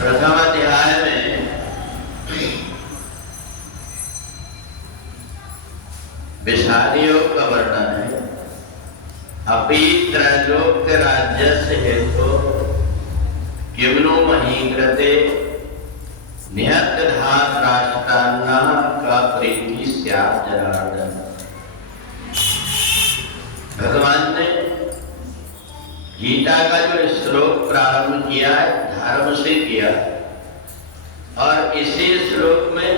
प्रथम अध्याय में विषादी योग का वर्णन है। अपि त्रैलोक्य राज्यस्य हेतु किमनो महीकृते निहत धात राष्ट्रान्ना का प्रीति स्यात् जनार्दन। भगवान ने गीता का जो श्लोक प्रारंभ किया है धर्म से किया, और इसी श्लोक में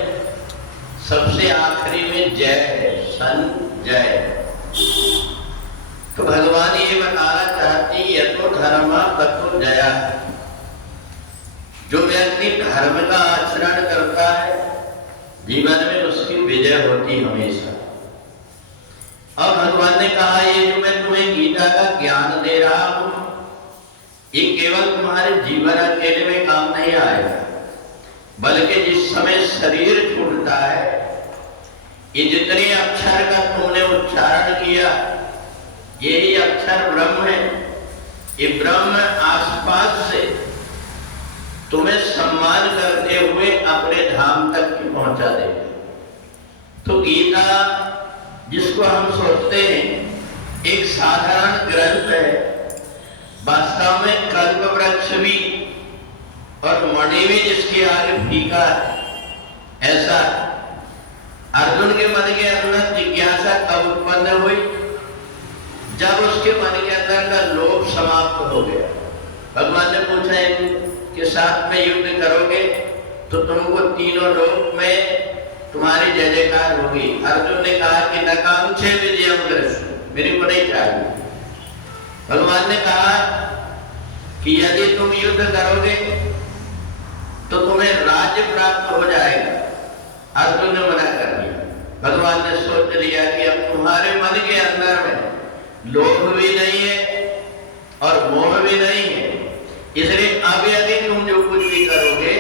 सबसे आखिरी में जय है, संजय। तो भगवान ये बताना चाहते हैं यतो धर्म ततो जया। जो व्यक्ति धर्म का आचरण करता है जीवन में उसकी विजय होती हमेशा। और भगवान ने कहा ये जो मैं तुम्हें गीता का ज्ञान दे रहा हूं ये केवल तुम्हारे जीवन अकेले में काम नहीं आएगा, बल्कि जिस समय शरीर छूटता है ये जितने अक्षर का तुमने उच्चारण किया यही अक्षर ब्रह्म है। ये ब्रह्म आसपास से तुम्हें सम्मान करते हुए अपने धाम तक पहुंचा देगा। तो गीता जिसको हम सोचते हैं एक साधारण ग्रंथ है, वास्तव में कल्प वृक्ष भी और मणि भी जिसके आगे फीका है। ऐसा अर्जुन के मन के अंदर जिज्ञासा कब उत्पन्न हुई? जब उसके मन के अंदर का लोभ समाप्त हो गया। भगवान ने पूछा इनके साथ में युद्ध करोगे तो तुमको तीनों लोक में तुम्हारी जय जयकार होगी। अर्जुन ने कहा कि न कांक्षे विजयम कृष्ण, मेरे को नहीं चाहिए। भगवान ने कहा कि यदि तुम युद्ध करोगे तो तुम्हें राज्य प्राप्त हो जाएगा। अर्जुन ने मना कर दिया। भगवान ने सोच लिया कि अब तुम्हारे मन के अंदर में लोभ भी नहीं है और मोह भी नहीं है, इसलिए अब यदि तुम जो कुछ भी करोगे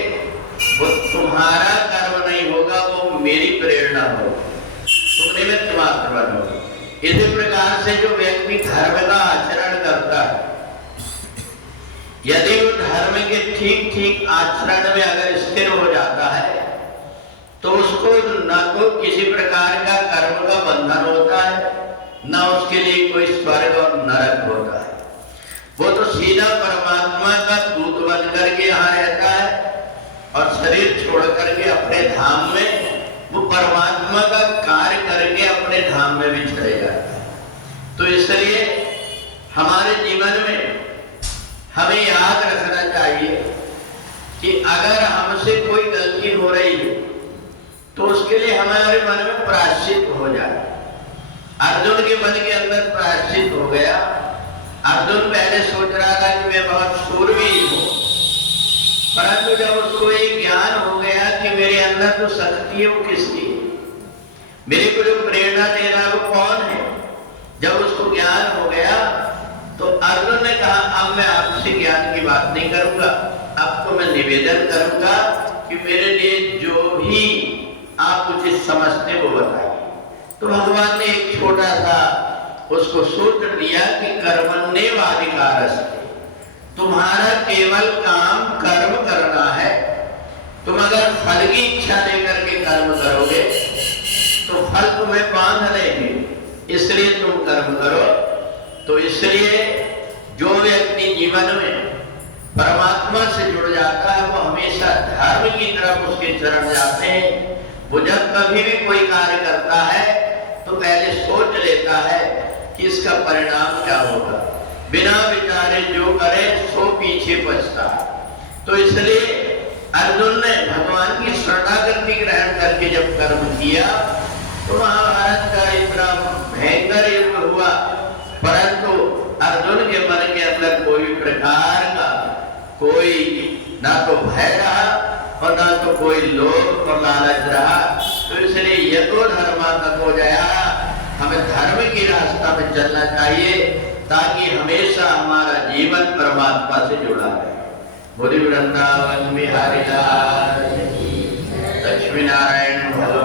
वो तुम्हारा कर्म नहीं होगा, वो मेरी प्रेरणा होगी, तुम निमित्त मात्र बनोगे। इसी प्रकार से जो व्यक्ति धर्म का आचरण करता है यदि वो धर्म के ठीक ठीक आचरण में अगर स्थिर हो जाता है तो उसको न तो किसी प्रकार का कर्म का बंधन होता है, न उसके लिए कोई स्वर्ग और नरक होता है। वो तो सीधा परमात्मा का दूत बन करके यहाँ रहता है और शरीर छोड़ करके अपने धाम में वो परमात्मा का कार्य करके अपने धाम में भी चले जाता है। तो इसलिए हमारे जीवन में हमें याद रखना चाहिए कि अगर हमसे कोई गलती हो रही है तो उसके लिए हमारे मन में प्रायश्चित हो जाए। अर्जुन के मन के अंदर प्रायश्चित हो गया। अर्जुन पहले सोच रहा था कि मैं बहुत शूरवीर हूं, परंतु जब उसको एक ज्ञान हो गया कि मेरे अंदर जो शक्ति है वो किसकी है, मेरे को जो प्रेरणा दे रहा है वो कौन है, जब उसको ज्ञान हो गया तो अर्जुन ने कहा अब मैं आपसे ज्ञान की बात नहीं करूंगा, अब तो मैं निवेदन करूंगा कि मेरे लिए जो भी आप उचित समझते वो बताइए। तो भगवान ने एक छोटा सा उसको सूत्र दिया कि कर्मण्येवाधिकारस्ते, तुम्हारा केवल काम कर्म करना है। तुम अगर फल की इच्छा लेकर के कर्म करोगे तो फल तुम्हें बांध लेंगे, इसलिए तुम कर्म करो। तो इसलिए जो व्यक्ति जीवन में परमात्मा से जुड़ जाता है वो हमेशा धर्म की तरफ उसके चरण जाते हैं। वो जब कभी भी कोई कार्य करता है तो पहले सोच लेता है कि इसका परिणाम क्या होगा, बिना विचारे जो करे सो पीछे पछता। तो इसलिए अर्जुन ने भगवान की शरणागति ग्रहण करके जब कर्म किया तो महाभारत का इतना भयंकर युद्ध हुआ, परंतु अर्जुन के मन के अंदर कोई प्रकार का कोई ना तो भय रहा और ना तो कोई लोभ और लालच रहा। तो इसलिए यतो धर्म ततो जया, हमें धर्म की रास्ता में चलना चाहिए ताकि हमेशा हमारा जीवन परमात्मा से जुड़ा रहे। बोली वृंदावन बिहारी लाल, लक्ष्मी नारायण भगवान।